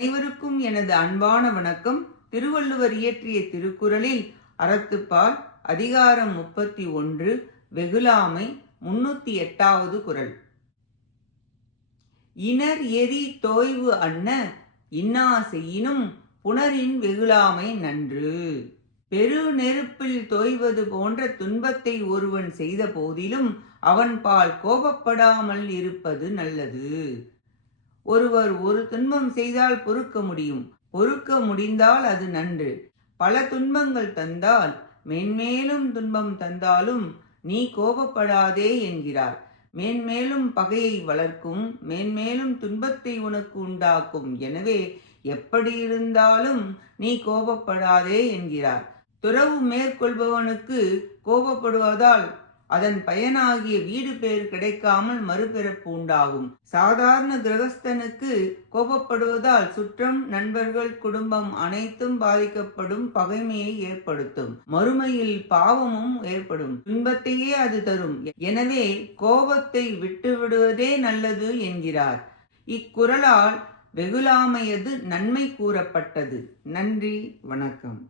அனைவருக்கும் எனது அன்பான வணக்கம். திருவள்ளுவர் இயற்றிய திருக்குறளில் அறத்துப்பால் அதிகாரம் 31 வெகுளாமை 308வது குறள். இனர் எரி தோய்வு அன்ன இன்னா செய்யினும் புணரின் வெகுளாமை நன்று. பெரு நெருப்பில் தோய்வது போன்ற துன்பத்தை ஒருவன் செய்த போதிலும் அவன்பால் கோபப்படாமல் இருப்பது நல்லது. ஒருவர் ஒரு துன்பம் செய்தால் பொறுக்க முடியும். பொறுக்க முடிந்தால் அது நன்று. பல துன்பங்கள் தந்தால், மேன்மேலும் துன்பம் தந்தாலும் நீ கோபப்படாதே என்கிறார். மேன்மேலும் பகையை வளர்க்கும், மேன்மேலும் துன்பத்தை உனக்கு உண்டாக்கும். எனவே எப்படி இருந்தாலும் நீ கோபப்படாதே என்கிறார். துறவு மேற்கொள்பவனுக்கு கோபப்படுவதால் அதன் பயனாகிய வீடு பேர் கிடைக்காமல் மறுபிறப்பு உண்டாகும். சாதாரண கிரகஸ்தனுக்கு கோபப்படுவதால் சுற்றம், நண்பர்கள், குடும்பம் அனைத்தும் பாதிக்கப்படும். பகைமையை ஏற்படுத்தும். மறுமையில் பாவமும் ஏற்படும். துன்பத்தையே அது தரும். எனவே கோபத்தை விட்டுவிடுவதே நல்லது என்கிறார். இக்குறளால் வெகுளாமையது நன்மை கூறப்பட்டது. நன்றி, வணக்கம்.